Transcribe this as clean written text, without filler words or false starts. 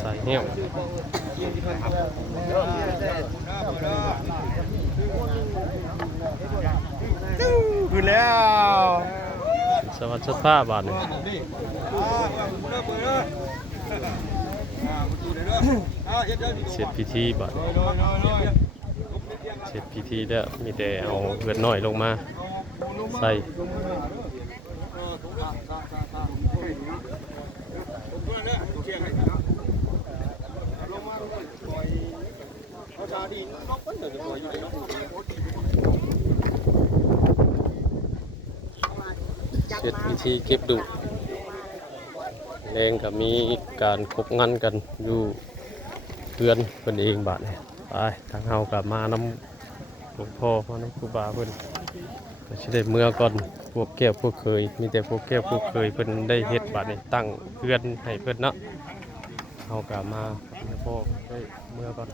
สายเหี้ยวขึ้นแล้ว สวัสดิ์ผ้าบาทนี่เสร็จพิธีบาทเสร็จพิธีแล้วมีแต่เอาเลือดน้อยลงมาใส่เสร็จพิธีเก็บดุแรงก็มีการคบงันกันอยู่เพื่อนเพิ่นเองบาดนี่ไปทางเฮากลับมานำหลวงพ่อมาน้ำครูบาเพิ่นก็สิได้เมื่อก่อนพวกแก้วพวกเคยมีแต่พวกแก้วพวกเคยเพิ่นได้เฮ็ดบาดนี่ตั้งเพื่อนให้เพิ่นเนาะเฮากลับมาหลวงพ่อได้เมื่อก่อน